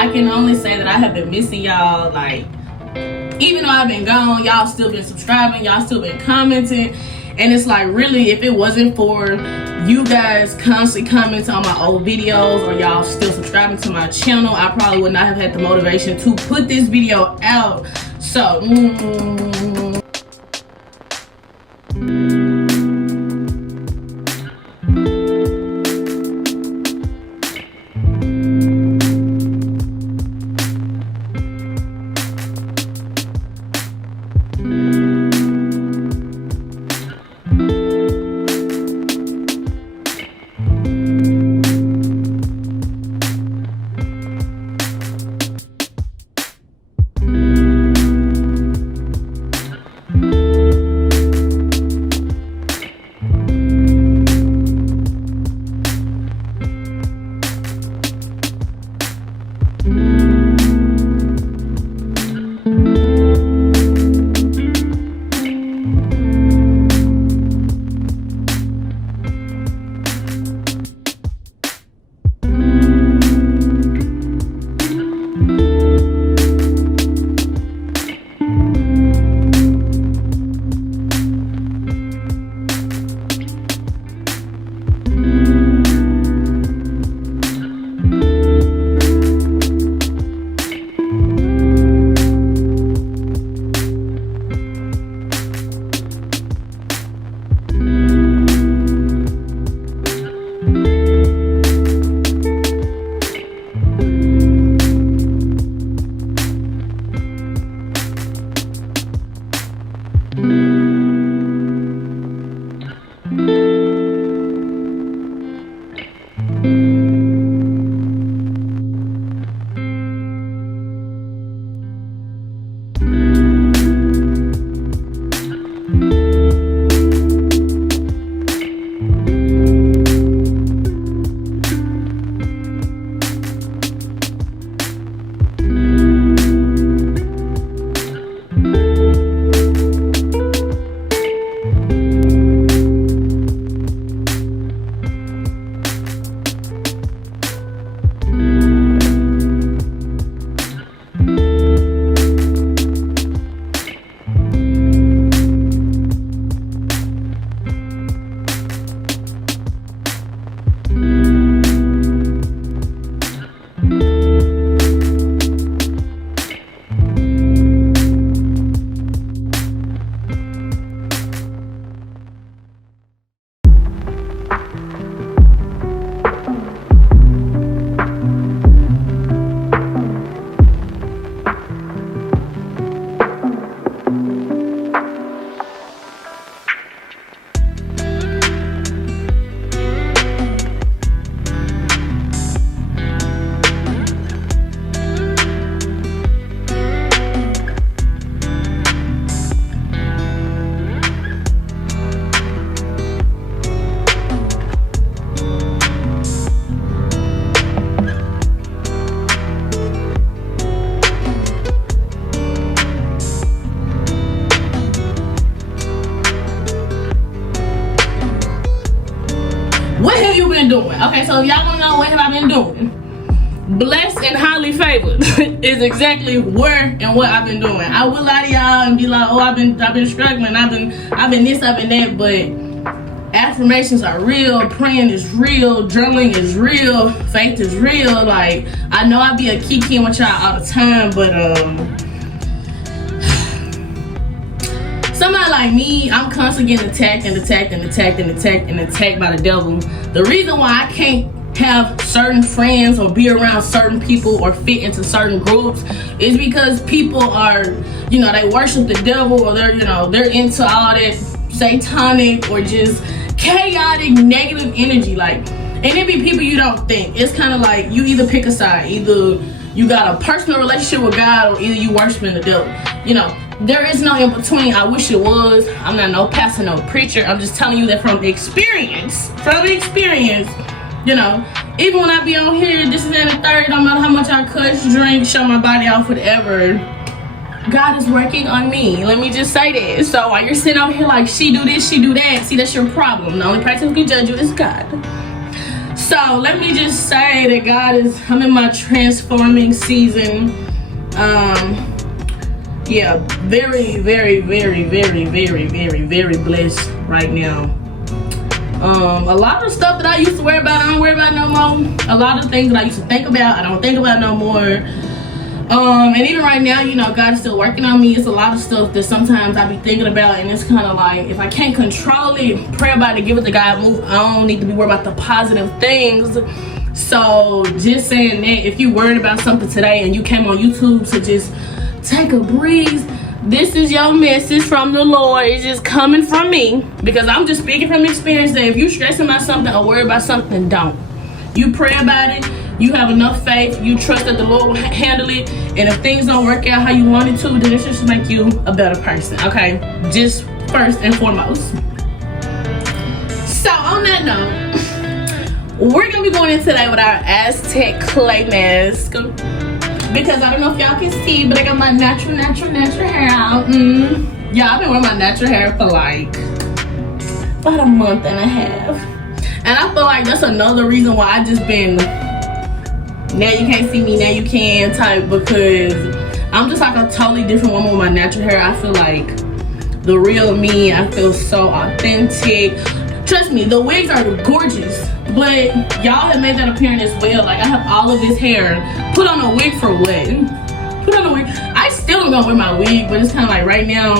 I can only say that I have been missing y'all. Like, even though I've been gone, y'all still been subscribing, y'all still been commenting. And it's like, really, if it wasn't for you guys constantly commenting on my old videos or y'all still subscribing to my channel, I probably would not have had the motivation to put this video out. So doing. Okay, so if y'all want to know what have I been doing, blessed and highly favored is exactly where and what I've been doing. I will lie to y'all and be like, oh, I've been struggling, I've been this, I've been that, but affirmations are real, praying is real, journaling is real, faith is real. Like, I know I be a kikiing with y'all all the time, but somebody like me, I'm constantly getting attacked by the devil. The reason why I can't have certain friends or be around certain people or fit into certain groups is because people are, they worship the devil, or they're into all that satanic or just chaotic negative energy. Like, and it be people you don't think. It's kind of like you either pick a side, either you got a personal relationship with God or either you worshiping the devil. There is no in between. I wish it was. I'm not no pastor, no preacher. I'm just telling you that from experience, even when I be on here, this is in the third, no matter how much I cuss, drink, show my body off, whatever, God is working on me. Let me just say that. So while you're sitting over here like, she do this, she do that, see, that's your problem. The only person who can judge you is God. So let me just say that I'm in my transforming season. Yeah, very, very, very, very, very, very, very blessed right now. A lot of stuff that I used to worry about, I don't worry about no more. A lot of things that I used to think about, I don't think about no more. And even right now, you know, God is still working on me. It's a lot of stuff that sometimes I be thinking about, and it's kind of like, if I can't control it, pray about it, give it to God, move on. Need to be worried about the positive things. So just saying that, if you worried about something today and you came on YouTube to just take a breeze, this is your message from the Lord. It's just coming from me, because I'm just speaking from experience that if you stressing about something or worried about something, don't. You pray about it. You have enough faith. You trust that the Lord will handle it. And if things don't work out how you want it to, then it just make you a better person. Okay, just first and foremost. So on that note, we're gonna be going in today with our Aztec clay mask, because I don't know if y'all can see, but I got my natural hair out. Yeah, I've been wearing my natural hair for like about a month and a half. And I feel like that's another reason why I just been, now you can't see me, now you can type, because I'm just like a totally different woman with my natural hair. I feel like the real me. I feel so authentic. Trust me, the wigs are gorgeous, but y'all have made that apparent as well. Like, I have all of this hair. Put on a wig for what? Put on a wig. I still don't know wear my wig, but it's kind of like right now,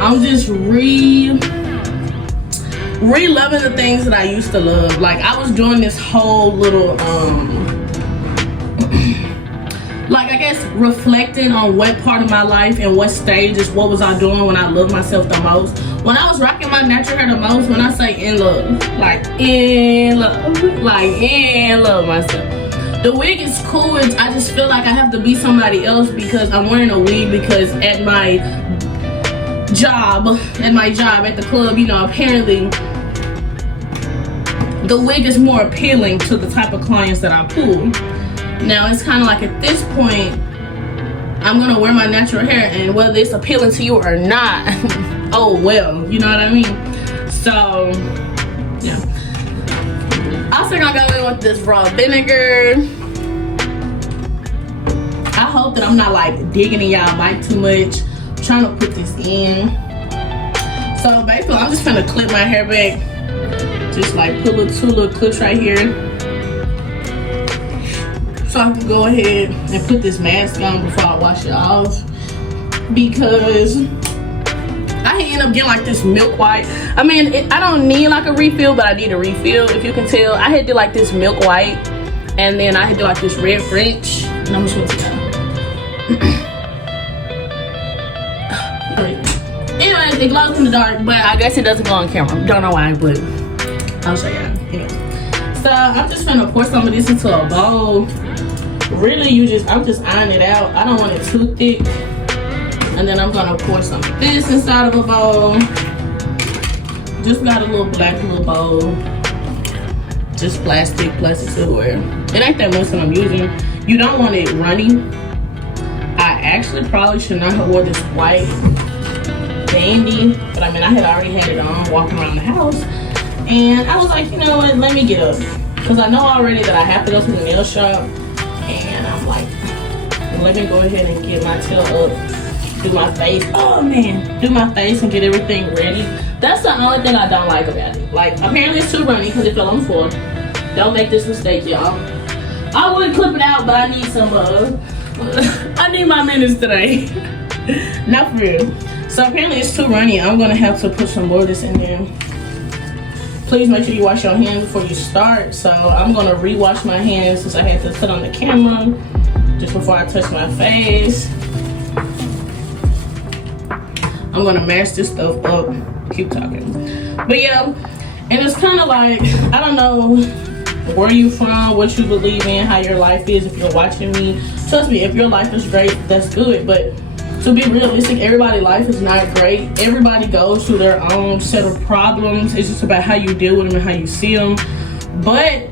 I'm just re-loving the things that I used to love. Like, I was doing this whole little, like, I guess reflecting on what part of my life and what stages, what was I doing when I loved myself the most. When I was rocking my natural hair the most, when I say in love, like in love myself. The wig is cool. I just feel like I have to be somebody else because I'm wearing a wig, because at my job at the club, you know, apparently the wig is more appealing to the type of clients that I pull. Now it's kind of like, at this point, I'm gonna wear my natural hair, and whether it's appealing to you or not, oh well, you know what I mean? So yeah, I think I'll go in with this raw vinegar. I hope that I'm not like digging in y'all mic too much. I'm trying to put this in. So basically, I'm just gonna clip my hair back, just like put two little clips right here, so I can go ahead and put this mask on before I wash it off, because I end up getting like this milk white. I mean, I don't need like a refill, but I need a refill. If you can tell, I had to like this milk white, and then I had to like this red French, and I'm just gonna see that. Anyways, it glows in the dark, but I guess it doesn't go on camera. Don't know why, but I'll show y'all. Anyway, so I'm just gonna pour some of this into a bowl. Really, I'm just ironing it out. I don't want it too thick. And then I'm gonna pour some of this inside of a bowl. Just got a little black little bowl. Just plastic silverware. It ain't that much that I'm using. You don't want it runny. I actually probably should not have worn this white bandy, but I mean, I had already had it on walking around the house, and I was like, you know what, let me get up, because I know already that I have to go to the nail shop, and I'm like, let me go ahead and get my tail up, do my face, do my face and get everything ready. That's the only thing I don't like about it. Like, apparently it's too runny because it fell on the floor. Don't make this mistake, y'all. I would clip it out, but I need some I need my minutes today. Not for real. So apparently it's too runny. I'm gonna have to put some more of this in there. Please make sure you wash your hands before you start. So I'm gonna re-wash my hands since I had to put on the camera just before I touch my face. I'm gonna mash this stuff up. Keep talking. But yeah, and it's kind of like, I don't know where you from, what you believe in, how your life is. If you're watching me, trust me, if your life is great, that's good. But to be realistic, everybody's life is not great. Everybody goes through their own set of problems. It's just about how you deal with them and how you see them. But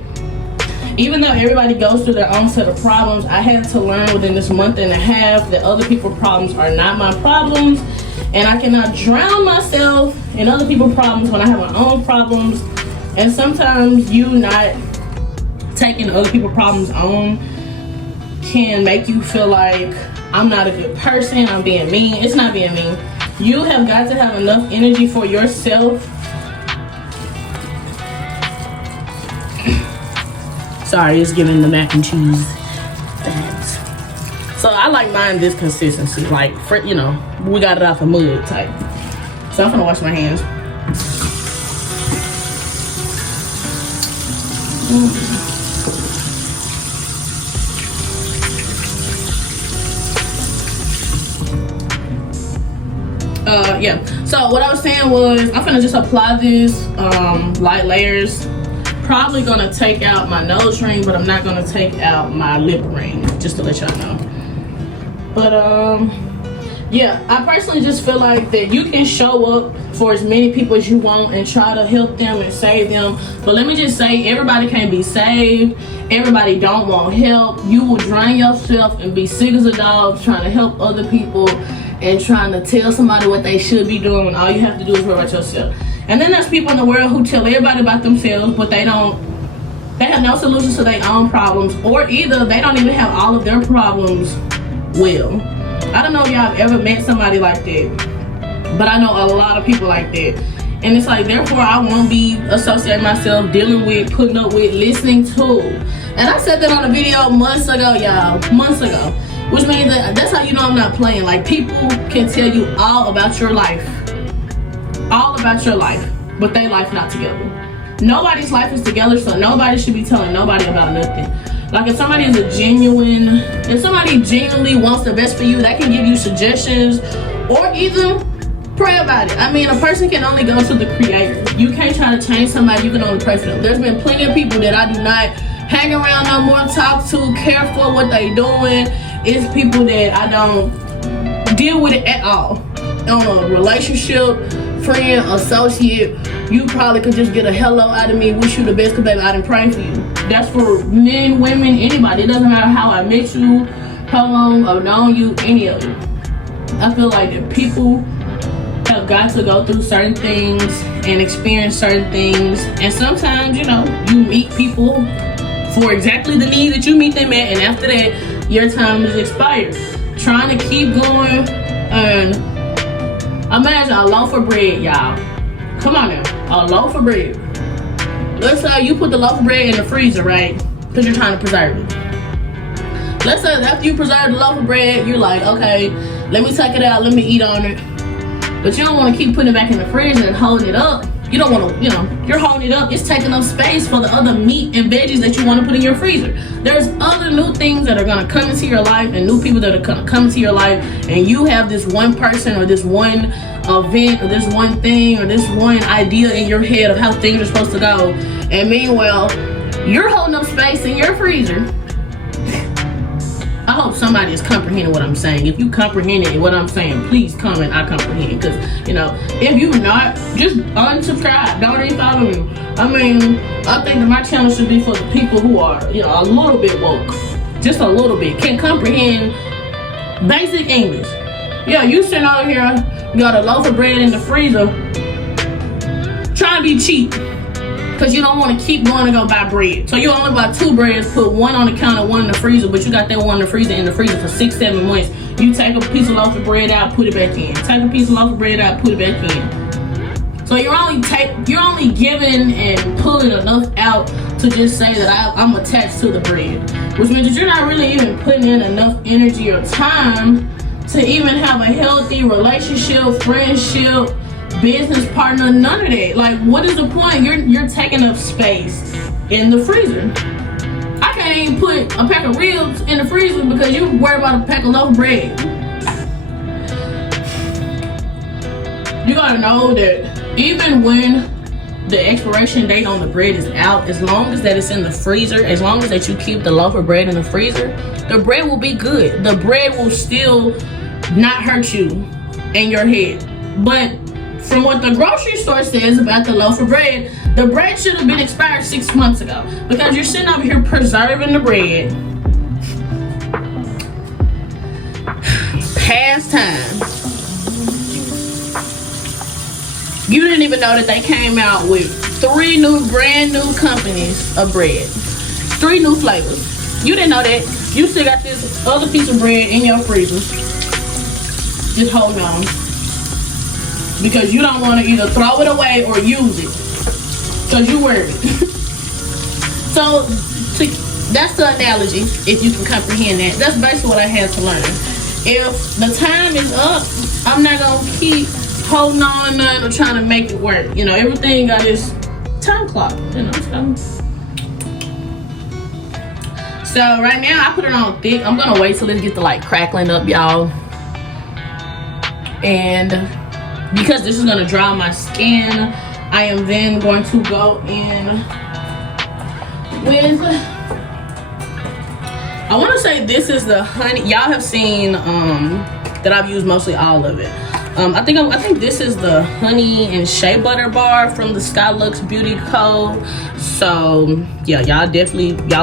even though everybody goes through their own set of problems, I had to learn within this month and a half that other people's problems are not my problems, and I cannot drown myself in other people's problems when I have my own problems. And sometimes you not taking other people's problems on can make you feel like I'm not a good person, I'm being mean. It's not being mean. You have got to have enough energy for yourself. Sorry, it's giving the mac and cheese. So I like mine this consistency, like, you know, we got it off of mud type. So I'm gonna wash my hands. Yeah, so what I was saying was I'm gonna just apply this light layers. Probably gonna take out my nose ring, but I'm not gonna take out my lip ring, just to let y'all know. But yeah, I personally just feel like that you can show up for as many people as you want and try to help them and save them. But let me just say, everybody can't be saved. Everybody don't want help. You will drain yourself and be sick as a dog trying to help other people and trying to tell somebody what they should be doing when all you have to do is worry about yourself. And then there's people in the world who tell everybody about themselves, but they have no solutions to their own problems, or either they don't even have all of their problems well. I don't know if y'all have ever met somebody like that, but I know a lot of people like that. And it's like, therefore I won't be associating myself, dealing with, putting up with, listening to. And I said that on a video months ago, y'all, months ago. Which means that's how you know I'm not playing. Like, people can tell you all about your life. All about your life, but their life not together. Nobody's life is together, so nobody should be telling nobody about nothing. Like, if somebody genuinely wants the best for you, they can give you suggestions or even pray about it. I mean, a person can only go to the creator. You can't try to change somebody, you can only pray for them. There's been plenty of people that I do not hang around no more, talk to, care for what they doing. It's people that I don't deal with it at all. On a relationship, friend, associate, you probably could just get a hello out of me, wish you the best, because baby, I done pray for you. That's for men, women, anybody. It doesn't matter how I met you, how long I've known you, any of it. I feel like that people have got to go through certain things and experience certain things, and sometimes, you know, you meet people for exactly the need that you meet them at, and after that, your time is expired. Trying to keep going, and imagine a loaf of bread, y'all. Come on now, a loaf of bread. Let's say you put the loaf of bread in the freezer, right? Because you're trying to preserve it. Let's say after you preserve the loaf of bread, you're like, okay, let me take it out, let me eat on it. But you don't want to keep putting it back in the freezer and holding it up. You don't want to, you know, you're holding it up. It's taking up space for the other meat and veggies that you want to put in your freezer. There's other new things that are going to come into your life and new people that are going to come into your life. And you have this one person or this one event or this one thing or this one idea in your head of how things are supposed to go. And meanwhile, you're holding up space in your freezer. I hope somebody is comprehending what I'm saying. If you comprehended what I'm saying, please comment I comprehend. Because, you know, if you not, just unsubscribe. Don't even follow me. I mean, I think that my channel should be for the people who are, you know, a little bit woke. Just a little bit. Can comprehend basic English. Yeah, you sitting over here, you got a loaf of bread in the freezer, trying to be cheap. Because you don't want to keep going to go buy bread. So you only buy 2 breads, put one on the counter, one in the freezer, but you got that one in the freezer for 6-7 months. You take a piece of loaf of bread out, put it back in. Take a piece of loaf of bread out, put it back in. So you're only giving and pulling enough out to just say that I'm attached to the bread. Which means that you're not really even putting in enough energy or time to even have a healthy relationship, friendship, business partner, none of that. Like, what is the point? You're taking up space in the freezer. I can't even put a pack of ribs in the freezer because you worry about a pack of loaf of bread. You gotta know that even when the expiration date on the bread is out, as long as that it's in the freezer, as long as that you keep the loaf of bread in the freezer, the bread will be good. The bread will still not hurt you in your head. But from what the grocery store says about the loaf of bread, the bread should have been expired 6 months ago because you're sitting over here preserving the bread past time. You didn't even know that they came out with 3 brand new companies of bread. 3 new flavors. You didn't know that. You still got this other piece of bread in your freezer. Just hold on. Because you don't want to either throw it away or use it. Because you worried. So, that's the analogy, if you can comprehend that. That's basically what I had to learn. If the time is up, I'm not going to keep holding on to nothing or trying to make it work. You know, everything got its time clock. You know, so right now, I put it on thick. I'm going to wait till it gets to like crackling up, y'all. And because this is going to dry my skin, I am then going to go in with, I want to say this is the honey. Y'all have seen that I've used mostly all of it. I think this is the honey and shea butter bar from the Skylux Beauty Co. So yeah, y'all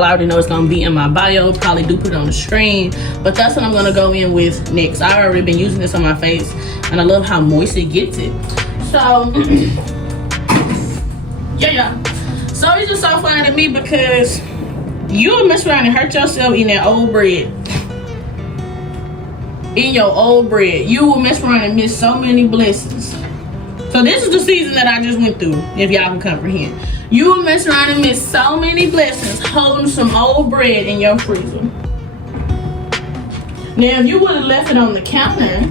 already know it's gonna be in my bio. Probably do put it on the screen, but that's what I'm gonna go in with next. I've already been using this on my face, and I love how moist it gets it. So yeah. So it's just so funny to me because you'll mess around and hurt yourself eating that old bread. In your old bread, you will mess around and miss so many blessings. So this is the season that I just went through, if y'all can comprehend. You will mess around and miss so many blessings holding some old bread in your freezer. Now, if you would have left it on the counter,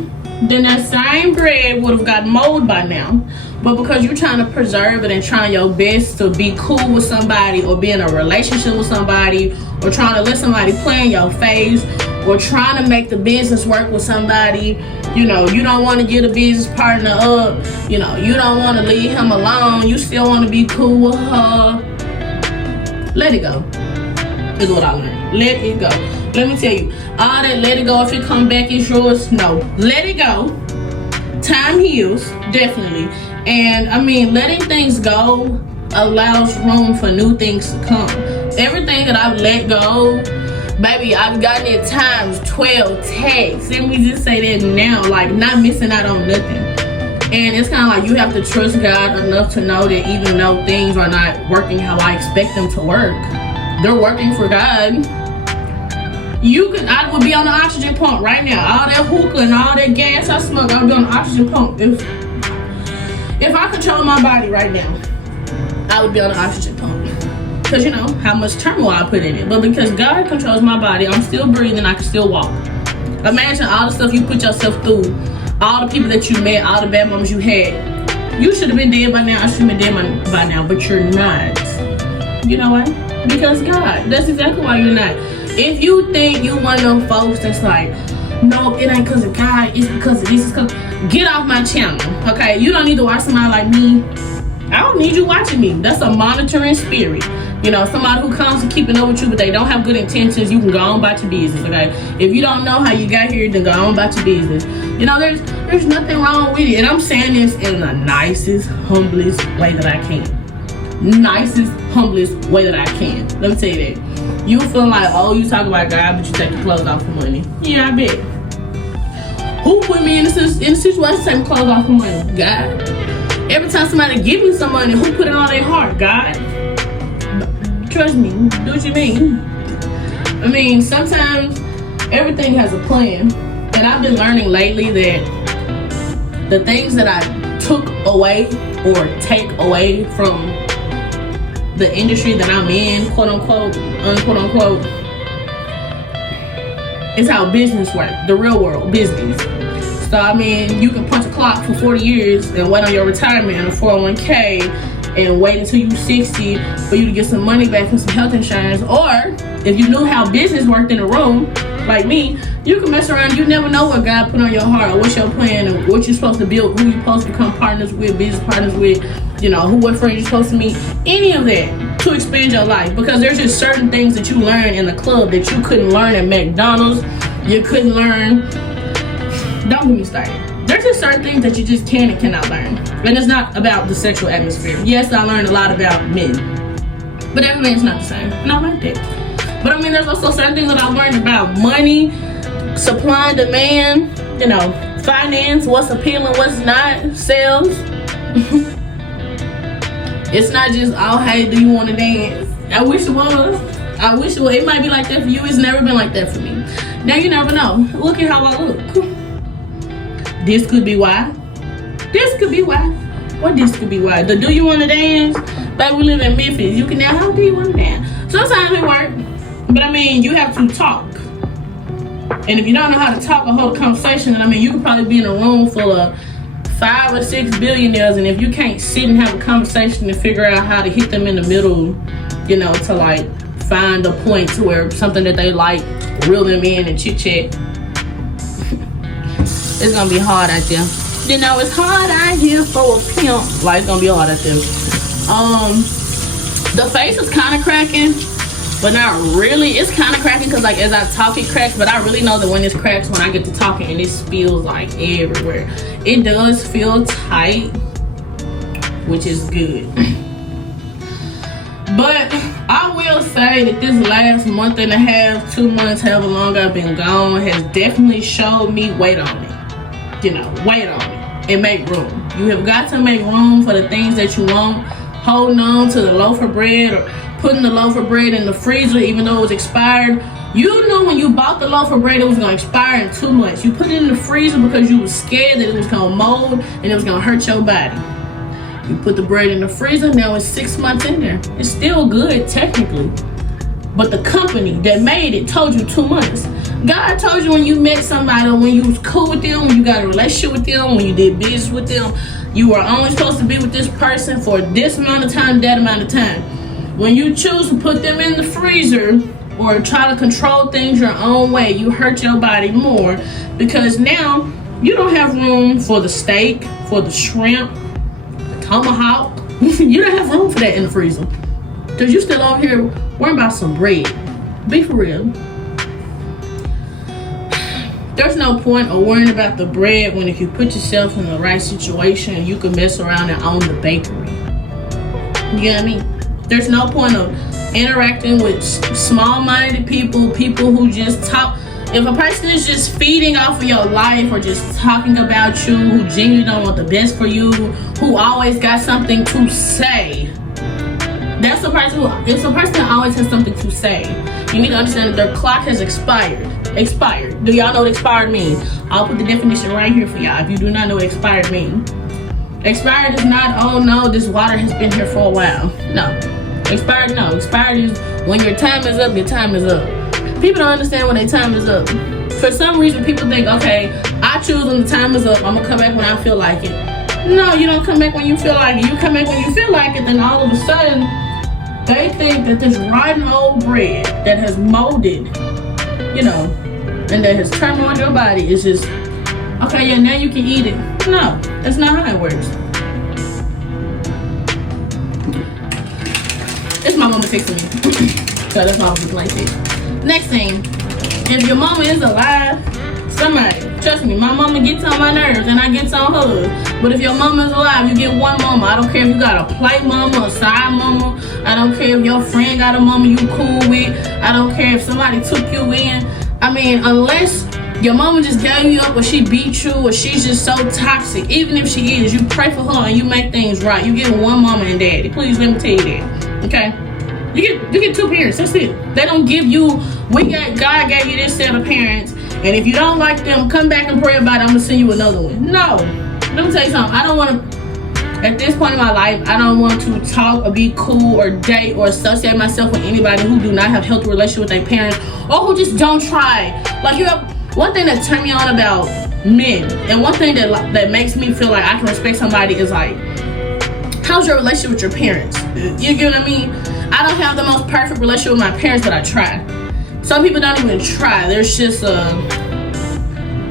then that same bread would have got mold by now. But because you're trying to preserve it and trying your best to be cool with somebody or be in a relationship with somebody or trying to let somebody play in your face or trying to make the business work with somebody, you know, you don't want to get a business partner up, you know, you don't want to leave him alone, you still want to be cool with her. Let it go, is what I learned. Let it go. Let me tell you, all that let it go, if it come back is yours, no. Let it go. Time heals, definitely. And I mean, letting things go allows room for new things to come. Everything that I've let go, baby, I've gotten it times 12 tags. Let me just say that now, like not missing out on nothing. And it's kind of like you have to trust God enough to know that even though things are not working how I expect them to work, they're working for God. I would be on the oxygen pump right now. All that hookah and all that gas I smoke, I would be on the oxygen pump. If I control my body right now, I would be on the oxygen pump. Because you know how much turmoil I put in it. But because God controls my body, I'm still breathing, I can still walk. Imagine all the stuff you put yourself through, all the people that you met, all the bad moments you had. You should have been dead by now, I should have been dead by now, but you're not. You know why? Because God. That's exactly why you're not. If you think you one of them folks that's like, no, it ain't because of God, it's because of this, get off my channel, okay? You don't need to watch somebody like me. I don't need you watching me. That's a monitoring spirit. You know, somebody who comes to keeping up with you, but they don't have good intentions, you can go on about your business, okay? If you don't know how you got here, then go on about your business. You know, there's nothing wrong with it. And I'm saying this in the nicest, humblest way that I can. Nicest, humblest way that I can. Let me tell you that. You feel like, oh, you talk about God, but you take your clothes off for money. Yeah, I bet. Who put me in a situation to take my clothes off for money? God. Every time somebody give me some money, who put it on their heart? God. Trust me, do what you mean. I mean, sometimes everything has a plan. And I've been learning lately that the things that I took away or take away from the industry that I'm in, quote unquote, unquote unquote, is how business works, the real world, business. So I mean, you can punch a clock for 40 years and wait on your retirement and a 401k and wait until you're 60 for you to get some money back from some health insurance. Or if you knew how business worked in a room, like me, you can mess around. You never know what God put on your heart or what's your plan and what you're supposed to build, who you're supposed to become partners with, business partners with, you know, what friends you're supposed to meet, any of that to expand your life. Because there's just certain things that you learn in the club that you couldn't learn at McDonald's. You couldn't learn. Don't get me started. There's just certain things that you just can and cannot learn. And it's not about the sexual atmosphere. Yes, I learned a lot about men, but every man's not the same. Not like that. But I mean, there's also certain things that I learned about money, supply and demand, you know, finance, what's appealing, what's not, sales. It's not just, oh, hey, do you want to dance? I wish it was. I wish it might be like that for you. It's never been like that for me. Now you never know. Look at how I look. This could be why. This could be why. What this could be why? The do you want to dance? Like we live in Memphis. You can now, how do you want to dance? Sometimes it works. But I mean, you have to talk. And if you don't know how to talk or hold a conversation, then I mean, you could probably be in a room full of 5 or 6 billionaires, and if you can't sit and have a conversation and figure out how to hit them in the middle, you know, to like find a point to where something that they like, reel them in and chit chat, it's gonna be hard out there. You know, it's hard out here for a pimp. Like, it's gonna be hard out there. The face is kind of cracking, but not really. It's kind of cracking because like as I talk it cracks, but I really know that when it cracks when I get to talking and it spills like everywhere. It does feel tight, which is good. But I will say that this last month and a half, 2 months, however long I've been gone, has definitely showed me wait on it. You know, wait on it and make room. You have got to make room for the things that you want. Holding on to the loaf of bread or putting the loaf of bread in the freezer even though it was expired. You knew when you bought the loaf of bread it was going to expire in 2 months. You put it in the freezer because you was scared that it was going to mold and it was going to hurt your body. You put the bread in the freezer, now it's 6 months in there. It's still good technically. But the company that made it told you 2 months. God told you when you met somebody or when you was cool with them, when you got a relationship with them, when you did business with them, you were only supposed to be with this person for this amount of time, that amount of time. When you choose to put them in the freezer or try to control things your own way, you hurt your body more because now you don't have room for the steak, for the shrimp, the tomahawk. You don't have room for that in the freezer because you still over here worrying about some bread. Be for real. There's no point of worrying about the bread when if you put yourself in the right situation, you can mess around and own the bakery. You know what I mean? There's no point of interacting with small-minded people, people who just talk. If a person is just feeding off of your life or just talking about you, who genuinely don't want the best for you, who always got something to say, that's the person who, it's a person that always has something to say. You need to understand that their clock has expired. Expired. Do y'all know what expired means? I'll put the definition right here for y'all if you do not know what expired means. Expired is not, oh no, this water has been here for a while. No. Expired, no. Expired is when your time is up, your time is up. People don't understand when their time is up. For some reason, people think, okay, I choose when the time is up. I'm going to come back when I feel like it. No, you don't come back when you feel like it. You come back when you feel like it, then all of a sudden, they think that this rotten old bread that has molded, you know, and that has turned on your body is just, okay, yeah, now you can eat it. No, that's not how it works. It's my mama fixing me. So that's why I'm like this. Next thing, if your mama is alive, somebody, trust me, my mama gets on my nerves and I get on hers. But if your mama is alive, you get one mama. I don't care if you got a play mama, a side mama. I don't care if your friend got a mama you cool with. I don't care if somebody took you in. I mean, unless your mama just gave you up or she beat you or she's just so toxic, even if she is, you pray for her and you make things right. You get one mama and daddy. Please let me tell you that. Okay? You get 2 parents. That's it. They don't give you, God gave you this set of parents, and if you don't like them, come back and pray about it. I'm gonna send you another one. No. Let me tell you something. I don't want to, at this point in my life, I don't want to talk or be cool or date or associate myself with anybody who do not have healthy relationship with their parents or who just don't try. Like, you have one thing that turned me on about men, and one thing that makes me feel like I can respect somebody is like, how's your relationship with your parents? You get what I mean? I don't have the most perfect relationship with my parents, but I try. Some people don't even try. There's just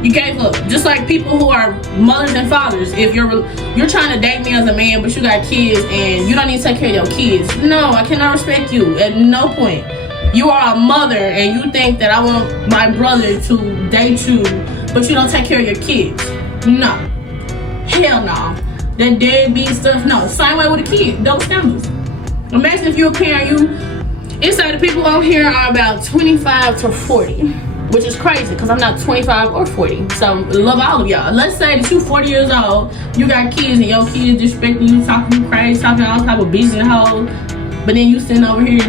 you gave up. Just like people who are mothers and fathers. If you're trying to date me as a man, but you got kids and you don't need to take care of your kids. No, I cannot respect you at no point. You are a mother and you think that I want my brother to date you, but you don't take care of your kids. No. Hell no. That deadbeat stuff, no. Same way with a kid. Double standards. Imagine if you're a parent, it's like the people on here are about 25 to 40, which is crazy because I'm not 25 or 40. So love all of y'all. Let's say that you're 40 years old, you got kids and your kids disrespecting you, talking you crazy, talking all type of business hoes, but then you sitting over here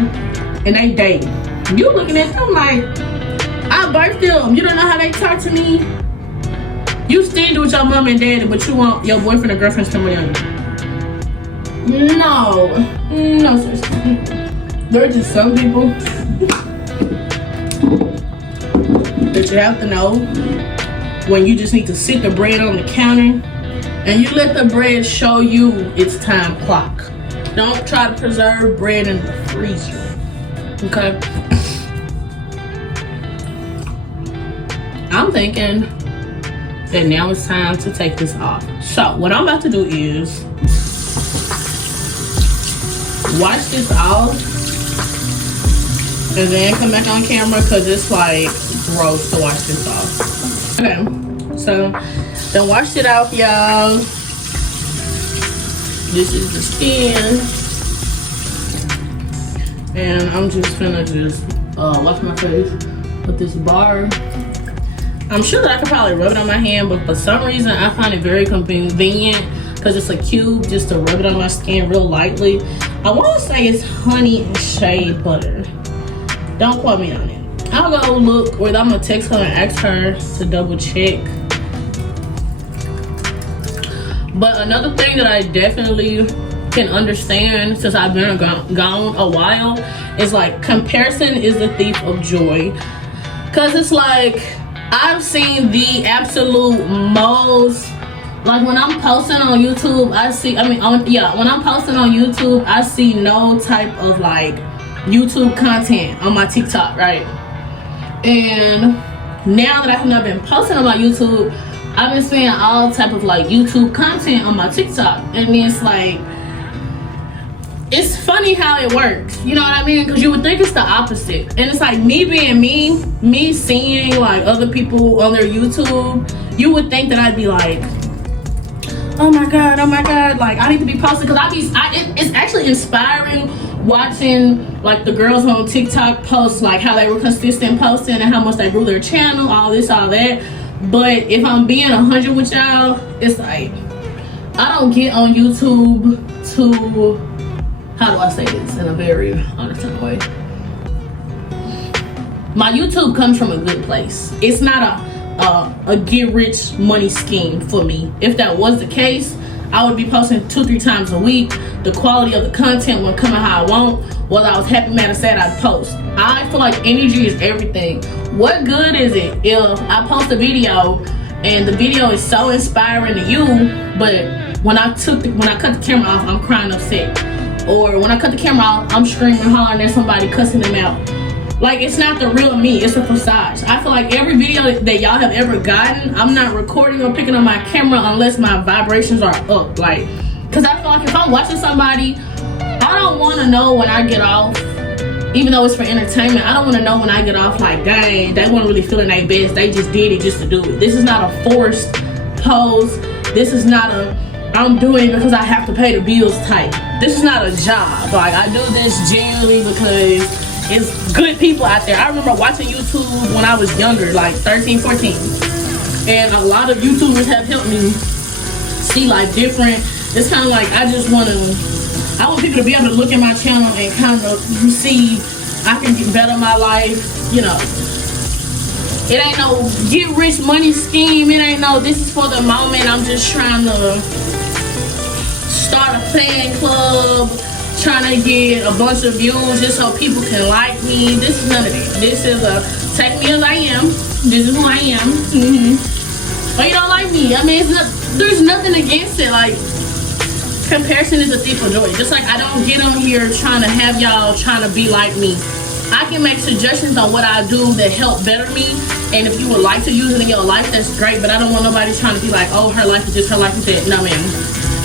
and they dating. You looking at them like, I birthed them. You don't know how they talk to me. You still do with your mom and daddy, but you want your boyfriend or girlfriend to come around you. No such thing. There are just some people that you have to know when you just need to sit the bread on the counter and you let the bread show you its time clock. Don't try to preserve bread in the freezer. Okay? I'm thinking that now it's time to take this off. So what I'm about to do is wash this off and then come back on camera because it's like gross to wash this off. Okay, so then washed it off, y'all. This is the skin. And I'm just gonna wash my face with this bar. I'm sure that I could probably rub it on my hand, but for some reason I find it very convenient because it's a cube just to rub it on my skin real lightly. I want to say it's honey and shea butter. Don't quote me on it. I'll go look, or I'm gonna text her and ask her to double check. But another thing that I definitely can understand since I've been gone a while is like comparison is the thief of joy. Cause it's like I've seen the absolute most, like when I'm posting on YouTube, when I'm posting on YouTube, I see no type of like YouTube content on my TikTok, right? And now that I've not been posting on my YouTube, I've been seeing all type of like YouTube content on my TikTok, and it's like, it's funny how it works, you know what I mean? Because you would think it's the opposite, and it's like me being me seeing like other people on their YouTube, you would think that I'd be like, oh my god, like I need to be posting, because it's actually inspiring watching like the girls on TikTok post like how they were consistent posting and how much they grew their channel, all this, all that. But if I'm being 100 with y'all, it's like I don't get on YouTube to, how do I say this in a very understanding way? My YouTube comes from a good place. It's not a get rich money scheme for me. If that was the case, I would be posting 2-3 times a week. The quality of the content would come out how I want. Whether I was happy, mad, or sad, I'd post. I feel like energy is everything. What good is it if I post a video and the video is so inspiring to you, but when I cut the camera off, I'm crying upset? Or when I cut the camera off, I'm screaming, hollering at somebody, cussing them out. Like, it's not the real me, it's a facade. I feel like every video that y'all have ever gotten, I'm not recording or picking up my camera unless my vibrations are up. Like, because I feel like if I'm watching somebody, I don't want to know when I get off, even though it's for entertainment, I don't want to know when I get off like, dang, they weren't really feeling their best, they just did it just to do it. This is not a forced pose. This is not a, I'm doing it because I have to pay the bills type. This is not a job. Like, I do this genuinely because it's good people out there. I remember watching YouTube when I was younger, like 13, 14. And a lot of YouTubers have helped me see life different. It's kind of like I want people to be able to look at my channel and kind of see I can get better my life, you know. It ain't no get rich money scheme. It ain't no this is for the moment. I'm just trying to start a fan club, trying to get a bunch of views just so people can like me. This is none of that. This is a take me as I am. This is who I am. But you don't like me. I mean, there's nothing against it. Like, comparison is a thief of joy. Just like I don't get on here trying to have y'all trying to be like me. I can make suggestions on what I do that help better me, and if you would like to use it in your life, that's great. But I don't want nobody trying to be like, oh, her life is this, her life is that. No, ma'am.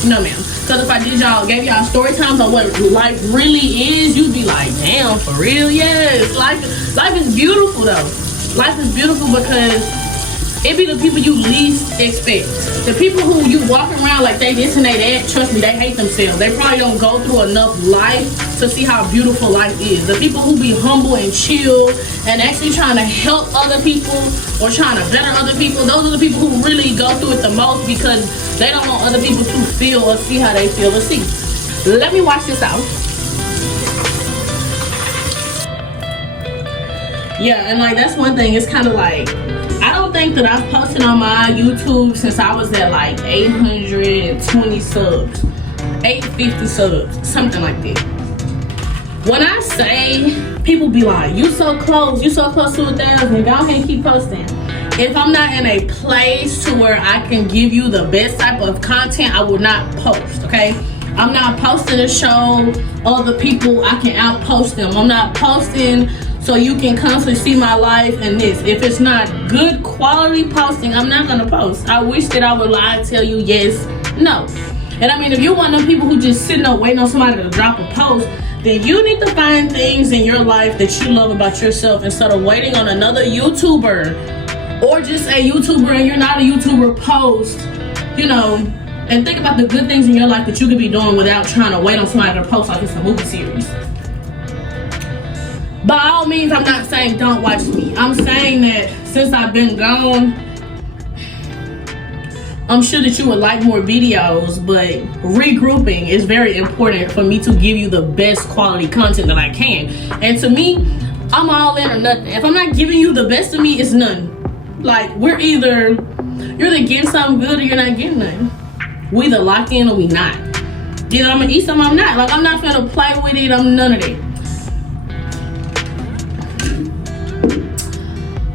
No, ma'am. Because if I gave y'all story times on what life really is, you'd be like, damn, for real? Yes. Life is beautiful though. Life is beautiful because it be the people you least expect. The people who you walk around like they this and they that, trust me, they hate themselves. They probably don't go through enough life to see how beautiful life is. The people who be humble and chill and actually trying to help other people or trying to better other people, those are the people who really go through it the most because they don't want other people to feel or see how they feel or see. Let me wash this out. Yeah, and like that's one thing. It's kind of like I don't think that I've posted on my YouTube since I was at like 820 subs, 850 subs, something like that. When I say, people be like, you so close to 1,000, y'all can't keep posting. If I'm not in a place to where I can give you the best type of content, I will not post, okay? I'm not posting to show other people I can outpost them. I'm not posting so you can constantly see my life and this. If it's not good quality posting, I'm not gonna post. I wish that I would lie, tell you yes, no. And I mean, if you're one of them people who just sitting up waiting on somebody to drop a post, then you need to find things in your life that you love about yourself instead of waiting on another YouTuber or just a YouTuber and you're not a YouTuber post, you know, and think about the good things in your life that you could be doing without trying to wait on somebody to post like it's a movie series. By all means, I'm not saying don't watch me. I'm saying that since I've been gone, I'm sure that you would like more videos, but regrouping is very important for me to give you the best quality content that I can. And to me, I'm all in or nothing. If I'm not giving you the best of me, it's none. Like, you're either getting something good or you're not getting nothing. We either locked in or we not. Either I'm gonna eat something, I'm not. Like, I'm not gonna play with it, I'm none of that.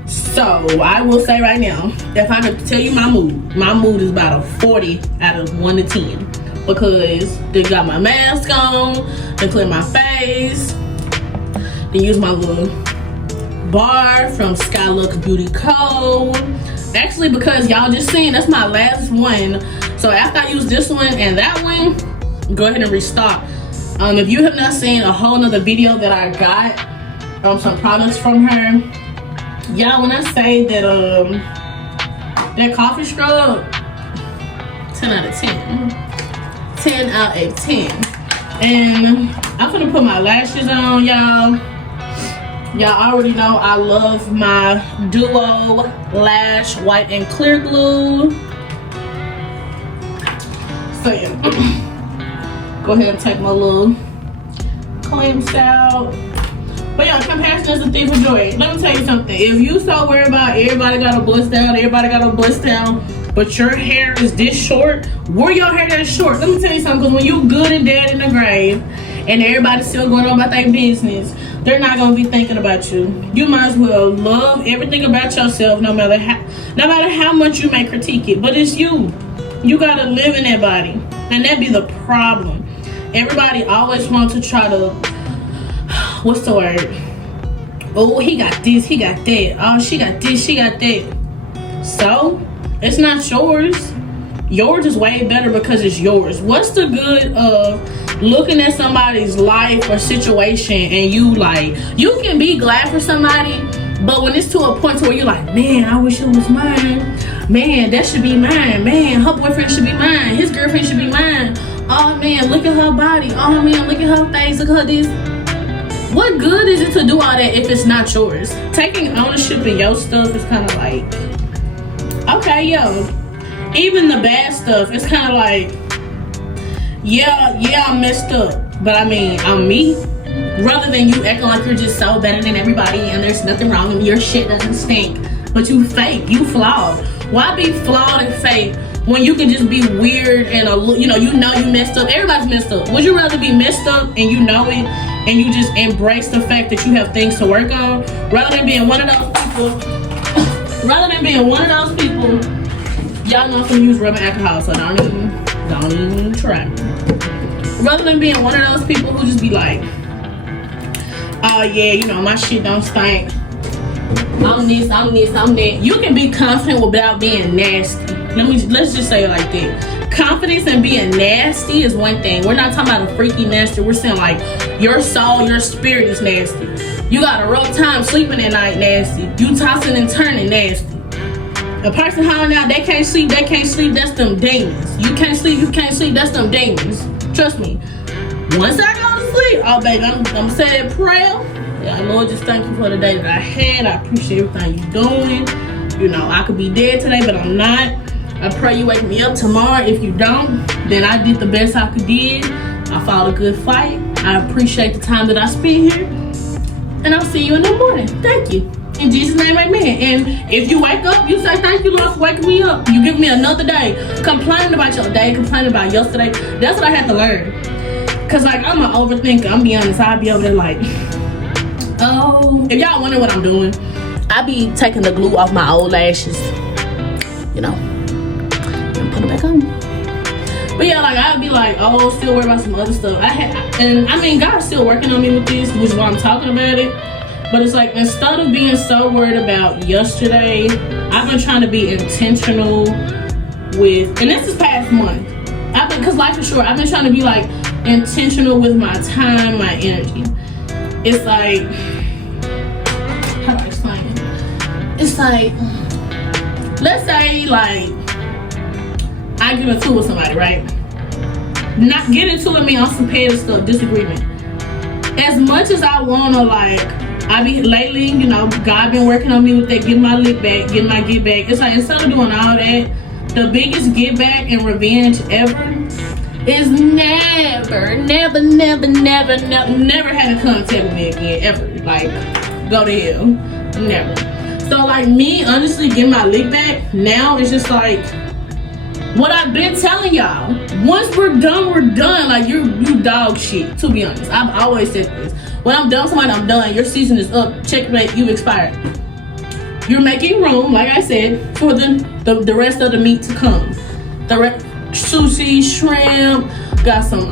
So, I will say right now, if I could tell you my mood is about a 40 out of 1 to 10. Because they got my mask on, they clear my face, they use my little bar from 𝚑𝚒𝚑𝚒 Beauty Co. Actually, because y'all just seen, that's my last one. So after I use this one and that one, go ahead and restock. If you have not seen a whole nother video that I got some products from her, y'all, when I say that that coffee scrub, 10 out of 10. 10 out of 10. And I'm gonna put my lashes on, y'all. Y'all already know I love my Duo Lash White and Clear Glue. So yeah, go ahead and take my little clamps out. But yeah, compassion is a thief of joy. Let me tell you something. If you so worried about everybody got a bust down, but your hair is this short, wear your hair that short. Let me tell you something, because when you good and dead in the grave and everybody's still going on about their business, they're not gonna be thinking about you. You might as well love everything about yourself, no matter how much you may critique it. But it's you. You gotta live in that body. And that be the problem. Everybody always wants to try to, what's the word? Oh, he got this, he got that. Oh, she got this, she got that. So, it's not yours. Yours is way better because it's yours. What's the good of looking at somebody's life or situation and you can be glad for somebody, but when it's to a point to where you're like, man, I wish it was mine. Man, that should be mine. Man, her boyfriend should be mine. His girlfriend should be mine. Oh man, look at her body. Oh man, look at her face. Look at her this. What good is it to do all that if it's not yours? Taking ownership in your stuff is kind of like, okay, yo. Even the bad stuff, it's kind of like, yeah, I messed up. But I mean, I'm me. Rather than you acting like you're just so better than everybody and there's nothing wrong and your shit doesn't stink. But you fake, you flawed. Why be flawed and fake when you can just be weird and you know you messed up? Everybody's messed up. Would you rather be messed up and you know it and you just embrace the fact that you have things to work on, rather than being one of those people? Y'all know I'm gonna use rubbing alcohol, so don't even try. Rather than being one of those people who just be like, oh yeah, you know, my shit don't stink. I'm this, I'm that. You can be confident without being nasty. Let's just say it like that. Confidence and being nasty is one thing. We're not talking about a freaky nasty. We're saying like your soul, your spirit is nasty. You got a rough time sleeping at night, nasty. You tossing and turning, nasty. A person hollering out, they can't sleep, that's them demons. You can't sleep, that's them demons. Trust me. Once I go to sleep, oh baby, I'm gonna say that prayer. Yeah, Lord, just thank you for the day that I had. I appreciate everything you're doing. You know, I could be dead today, but I'm not. I pray you wake me up tomorrow. If you don't, then I did the best I could did. I fought a good fight. I appreciate the time that I spent here. And I'll see you in the morning. Thank you. In Jesus' name, amen. And if you wake up, you say, thank you, Lord, for waking me up. You give me another day. Complaining about your day, complaining about yesterday. That's what I had to learn. Because, like, I'm an overthinker. I'm be honest. I'll be over there like, oh. If y'all wonder what I'm doing, I be taking the glue off my old lashes. You know. And put it back on. But yeah, like, I'd be like, oh, still worried about some other stuff. And I mean, God's still working on me with this, which is why I'm talking about it. But it's like, instead of being so worried about yesterday, I've been trying to be intentional with, and this is past month. Because life is short, I've been trying to be like intentional with my time, my energy. It's like, how do I explain it? It's like, let's say like, I get into it with somebody, right? Not get into it, me on some pedestal disagreement. As much as I wanna like, lately, you know, God been working on me with that, getting my lick back, getting my get back. It's like, instead of doing all that, the biggest get back and revenge ever is never having contact with me again, ever. Like, go to hell. Never. So like, me honestly getting my lick back now is just like what I've been telling y'all. Once we're done, we're done. Like, you dog shit, to be honest. I've always said this. When I'm done with somebody, I'm done. Your season is up. Checkmate, you expired. You're making room, like I said, for the rest of the meat to come. Sushi, shrimp, got some